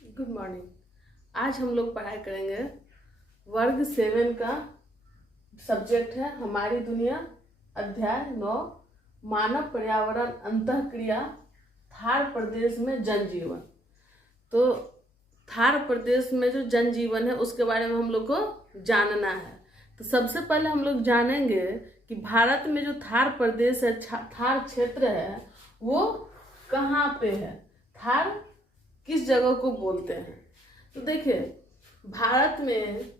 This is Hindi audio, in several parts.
Good morning. आज हम लोग पढ़ाई करेंगे वर्ग 7 का सब्जेक्ट है हमारी दुनिया, अध्याय 9 मानव पर्यावरण अंतःक्रिया, थार प्रदेश में जनजीवन। तो थार प्रदेश में जो जनजीवन है उसके बारे में हम लोग को जानना है। तो सबसे पहले हम लोग जानेंगे कि भारत में जो थार प्रदेश है, थार क्षेत्र है, वो कहाँ पे है, थार किस जगह को बोलते हैं। तो देखिए, भारत में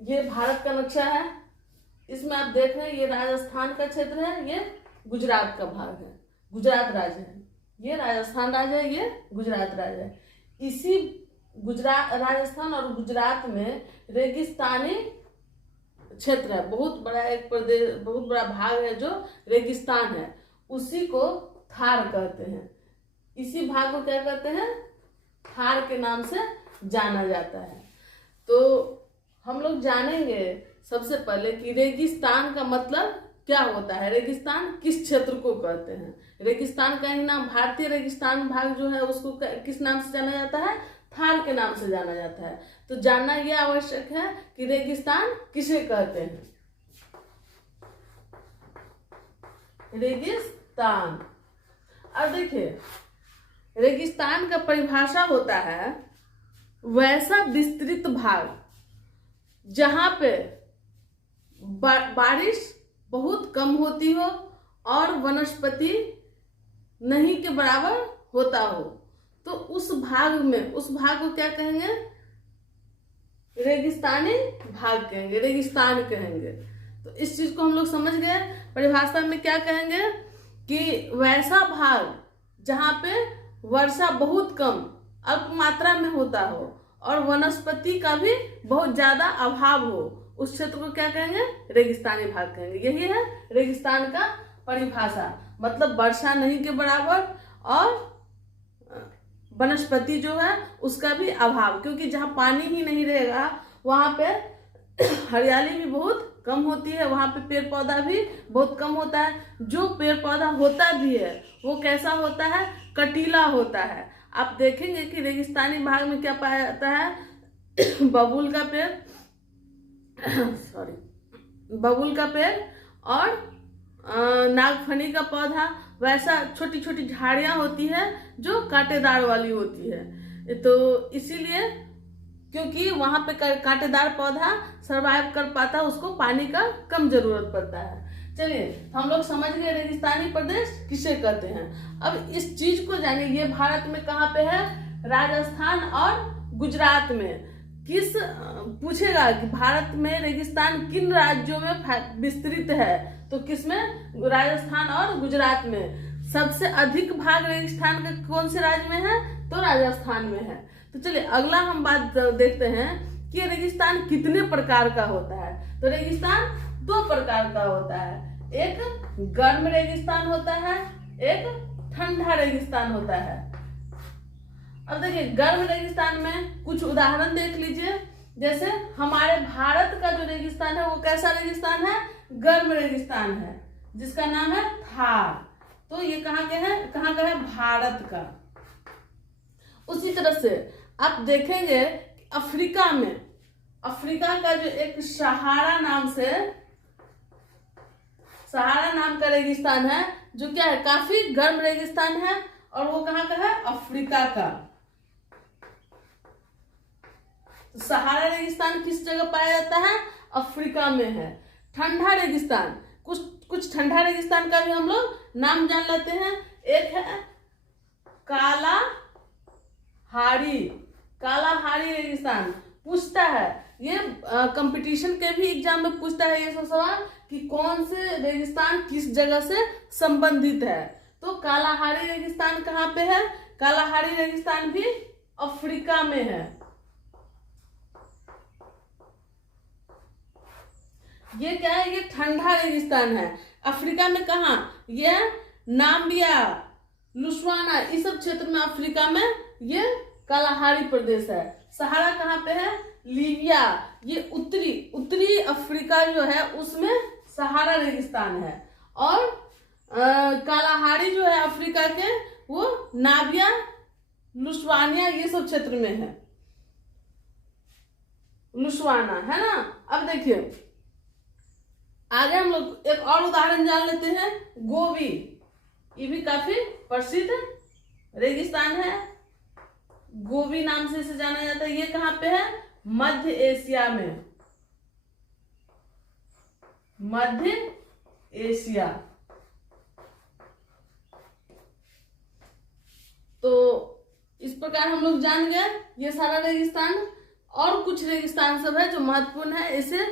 ये भारत का नक्शा है। इसमें आप देख रहे हैं ये राजस्थान का क्षेत्र है, ये गुजरात का भाग है, गुजरात राज्य है। ये राजस्थान राज्य है, ये गुजरात राज्य है। इसी गुजरात, राजस्थान और गुजरात में रेगिस्तानी क्षेत्र है, बहुत बड़ा एक प्रदेश, बहुत बड़ा भाग है जो रेगिस्तान है, उसी को थार कहते हैं। इसी भाग को क्या कहते हैं, थार के नाम से जाना जाता है। तो हम लोग जानेंगे सबसे पहले कि रेगिस्तान का मतलब क्या होता है, रेगिस्तान किस क्षेत्र को कहते हैं। रेगिस्तान का ही नाम, भारतीय रेगिस्तान भाग जो है उसको किस नाम से जाना जाता है, थार के नाम से जाना जाता है। तो जानना यह आवश्यक है कि रेगिस्तान किसे कहते हैं। रेगिस्तान, अब देखिए, रेगिस्तान का परिभाषा होता है वैसा विस्तृत भाग जहां पे बारिश बहुत कम होती हो और वनस्पति नहीं के बराबर होता हो। तो उस भाग में, उस भाग को क्या कहेंगे, रेगिस्तानी भाग कहेंगे, रेगिस्तान कहेंगे। तो इस चीज को हम लोग समझ गए। परिभाषा में क्या कहेंगे कि वैसा भाग जहां पे वर्षा बहुत कम, अल्प मात्रा में होता हो और वनस्पति का भी बहुत ज्यादा अभाव हो, उस क्षेत्र को क्या कहेंगे, रेगिस्तानी भाग कहेंगे। यही है रेगिस्तान का परिभाषा, मतलब वर्षा नहीं के बराबर और वनस्पति जो है उसका भी अभाव, क्योंकि जहाँ पानी ही नहीं रहेगा वहां पे हरियाली भी बहुत कम होती है, वहां पे पेड़ पौधा भी बहुत कम होता है। जो पेड़ पौधा होता भी है वो कैसा होता है, कटीला होता है। आप देखेंगे कि रेगिस्तानी भाग में क्या पाया जाता है, बबूल का पेड़ बबूल का पेड़ और नागफनी का पौधा, वैसा छोटी छोटी झाड़ियां होती है जो कांटेदार वाली होती है। तो इसीलिए, क्योंकि वहां पे कांटेदार पौधा सरवाइव कर पाता, उसको पानी का कम जरूरत पड़ता है। चलिए, हम लोग समझ गए रेगिस्तानी प्रदेश किसे कहते हैं। अब इस चीज को जानिए, ये भारत में कहाँ पे है, राजस्थान और गुजरात में। किस पूछेगा कि भारत में रेगिस्तान किन राज्यों में विस्तृत है, तो किसमें, राजस्थान और गुजरात में। सबसे अधिक भाग रेगिस्तान का कौन से राज्य में है, तो राजस्थान में है। तो चलिए अगला हम बात देखते हैं कि रेगिस्तान कितने प्रकार का होता है। तो रेगिस्तान 2 प्रकार का होता है, एक गर्म रेगिस्तान होता है, एक ठंडा रेगिस्तान होता है। अब देखिए, गर्म रेगिस्तान में कुछ उदाहरण देख लीजिए। जैसे हमारे भारत का जो रेगिस्तान है वो कैसा रेगिस्तान है, गर्म रेगिस्तान है, जिसका नाम है थार। तो ये कहाँ के है, कहाँ का है, भारत का। उसी तरह से आप देखेंगे अफ्रीका में, अफ्रीका का जो एक सहारा नाम का रेगिस्तान है, जो क्या है, काफी गर्म रेगिस्तान है, और वो कहाँ का है, अफ्रीका का। सहारा रेगिस्तान किस जगह पाया जाता है, अफ्रीका में है। ठंडा रेगिस्तान, कुछ ठंडा रेगिस्तान का भी हम लोग नाम जान लेते हैं। एक है कालाहारी रेगिस्तान। पूछता है ये, कंपटीशन के भी एग्जाम में पूछता है ये सब सवाल कि कौन से रेगिस्तान किस जगह से संबंधित है। तो कालाहारी रेगिस्तान कहाँ पे है, कालाहारी रेगिस्तान भी अफ्रीका में है। ये क्या है, ये ठंडा रेगिस्तान है। अफ्रीका में कहा, ये नाम्बिया, लुस्वाना, इस सब क्षेत्र में अफ्रीका में ये कालाहारी प्रदेश है। सहारा कहाँ पे है, लीबिया, ये उत्तरी अफ्रीका जो है उसमें सहारा रेगिस्तान है। और कालाहारी जो है अफ्रीका के, वो नाबिया लुस्वानिया ये सब क्षेत्र में है, लुस्वाना है ना। अब देखिए आगे हम लोग एक और उदाहरण जान लेते हैं, गोबी। ये भी काफी प्रसिद्ध रेगिस्तान है, गोबी नाम से इसे जाना जाता है। ये कहाँ पे है? मध्य एशिया में, मध्य एशिया। तो इस प्रकार हम लोग जान गए ये सारा रेगिस्तान। और कुछ रेगिस्तान सब है जो महत्वपूर्ण है, इसे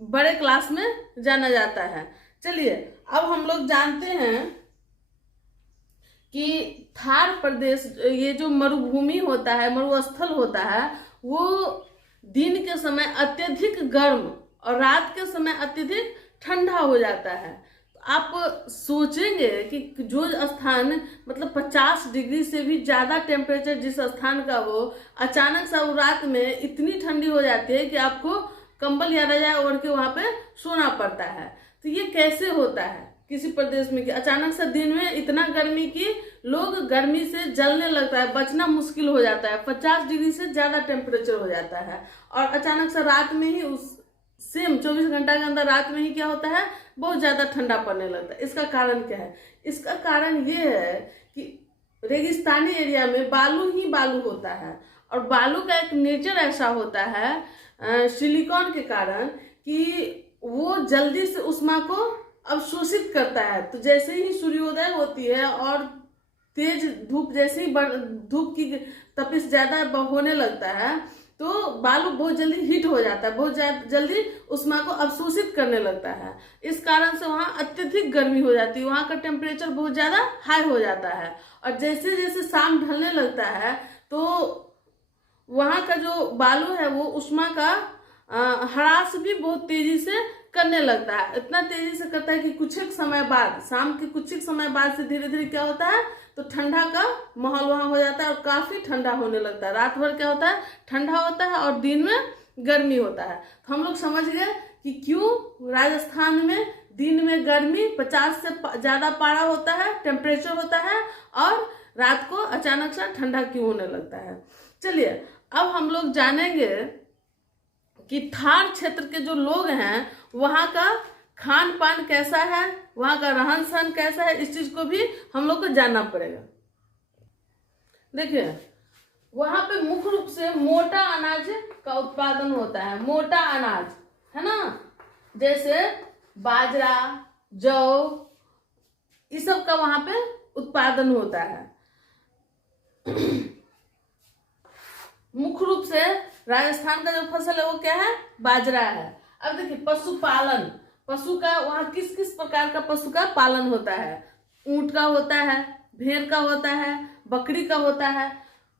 बड़े क्लास में जाना जाता है। चलिए अब हम लोग जानते हैं कि थार प्रदेश, ये जो मरुभूमि होता है, मरुस्थल होता है, वो दिन के समय अत्यधिक गर्म और रात के समय अत्यधिक ठंडा हो जाता है। तो आप सोचेंगे कि जो स्थान मतलब 50 डिग्री से भी ज़्यादा टेम्परेचर जिस स्थान का हो, अचानक से वो रात में इतनी ठंडी हो जाती है कि आपको कंबल या रजाई ओढ़ के वहाँ पे सोना पड़ता है। तो ये कैसे होता है किसी प्रदेश में कि अचानक से दिन में इतना गर्मी की लोग गर्मी से जलने लगता है, बचना मुश्किल हो जाता है, 50 डिग्री से ज़्यादा टेम्परेचर हो जाता है। और अचानक से रात में ही उस सेम 24 घंटा के अंदर रात में ही क्या होता है, बहुत ज़्यादा ठंडा पड़ने लगता है। इसका कारण क्या है? इसका कारण ये है कि रेगिस्तानी एरिया में बालू ही बालू होता है, और बालू का एक नेचर ऐसा होता है सिलिकॉन के कारण कि वो जल्दी से उष्मा को अवशोषित करता है। तो जैसे ही सूर्योदय होती है और तेज धूप, जैसे ही धूप की तपिश ज्यादा होने लगता है, तो बालू बहुत जल्दी हीट हो जाता है, बहुत जल्दी उष्मा को अवशोषित करने लगता है। इस कारण से वहाँ अत्यधिक गर्मी हो जाती है, वहाँ का टेम्परेचर बहुत ज्यादा हाई हो जाता है। और जैसे जैसे शाम ढलने लगता है तो वहाँ का जो बालू है वो उष्मा का ह्रास भी बहुत तेजी से करने लगता है। इतना तेजी से करता है कि कुछ एक समय बाद, शाम के कुछ एक समय बाद से धीरे धीरे क्या होता है, तो ठंडा का माहौल वहाँ हो जाता है और काफी ठंडा होने लगता है। रात भर क्या होता है, ठंडा होता है और दिन में गर्मी होता है। तो हम लोग समझ गए कि क्यों राजस्थान में दिन में गर्मी 50 से ज्यादा पारा होता है, टेम्परेचर होता है, और रात को अचानक से ठंडा क्यों होने लगता है। चलिए अब हम लोग जानेंगे कि थार क्षेत्र के जो लोग हैं वहाँ का खान पान कैसा है, वहाँ का रहन सहन कैसा है, इस चीज को भी हम लोग को जानना पड़ेगा। देखिए वहाँ पे मुख्य रूप से मोटा अनाज का उत्पादन होता है, मोटा अनाज है ना, जैसे बाजरा, जौ, इस सब का वहाँ पे उत्पादन होता है। मुख्य रूप से राजस्थान का जो फसल है वो क्या है, बाजरा है। अब देखिए पशुपालन, पशु का वहाँ किस किस प्रकार का पशु का पालन होता है। ऊंट का होता है, भेड़ का होता है, बकरी का होता है।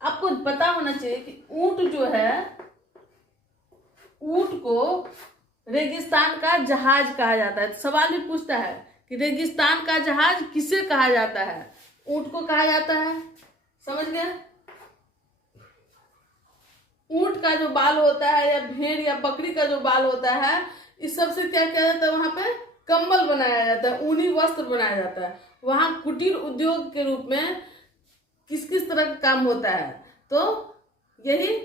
आपको पता होना चाहिए कि ऊंट जो है, ऊंट को रेगिस्तान का जहाज कहा जाता है। सवाल ही पूछता है कि रेगिस्तान का जहाज किसे कहा जाता है, ऊंट को कहा जाता है। समझ गए? ऊंट का जो बाल होता है या भेड़ या बकरी का जो बाल होता है, इस सब से क्या किया जाता है, वहां पे कंबल बनाया जाता है, ऊनी वस्त्र बनाया जाता है। वहां कुटीर उद्योग के रूप में किस किस तरह का काम होता है, तो यही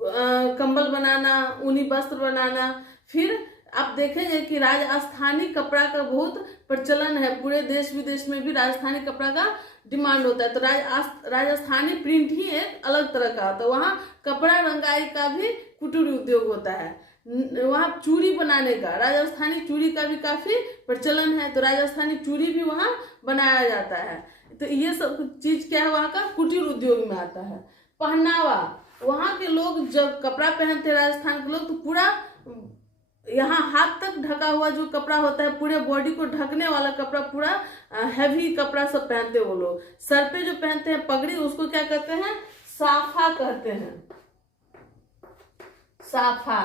कंबल बनाना, ऊनी वस्त्र बनाना। फिर आप देखेंगे कि राजस्थानी कपड़ा का बहुत प्रचलन है, पूरे देश विदेश में भी राजस्थानी कपड़ा का डिमांड होता है। तो राजस्थानी प्रिंट ही एक अलग तरह का होता है। वहाँ कपड़ा रंगाई का भी कुटीर उद्योग होता है। वहाँ चूड़ी बनाने का, राजस्थानी चूड़ी का भी काफी प्रचलन है, तो राजस्थानी चूड़ी भी वहाँ बनाया जाता है। तो ये सब चीज क्या है, वहाँ का कुटीर उद्योग में आता है। पहनावा, वहाँ के लोग जब कपड़ा पहनते हैं राजस्थान के लोग, तो पूरा यहाँ हाथ तक ढका हुआ जो कपड़ा होता है, पूरे बॉडी को ढकने वाला कपड़ा, पूरा हैवी कपड़ा सब पहनते हैं वो लोग। सर पे जो पहनते हैं पगड़ी, उसको क्या कहते हैं, साफा कहते हैं, साफा।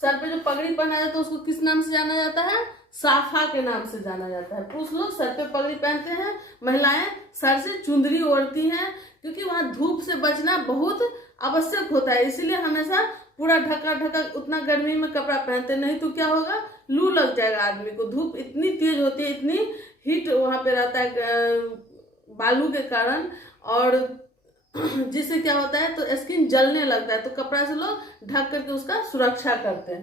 सर पे जो पगड़ी पहना जाता है उसको किस नाम से जाना जाता है, साफा के नाम से जाना जाता है। पुरुष लोग सर पे पगड़ी पहनते हैं, महिलाएं सर से चुंदरी ओढ़ती हैं, क्योंकि वहां धूप से बचना बहुत आवश्यक होता है, इसीलिए हमेशा पूरा ढका ढका उतना गर्मी में कपड़ा पहनते, नहीं तो क्या होगा, लू लग जाएगा आदमी को। धूप इतनी तेज होती है, इतनी हीट वहां पे रहता है बालू के कारण, और जिससे क्या होता है तो स्किन जलने लगता है, तो कपड़ा से लोग ढक करके उसका सुरक्षा करते हैं।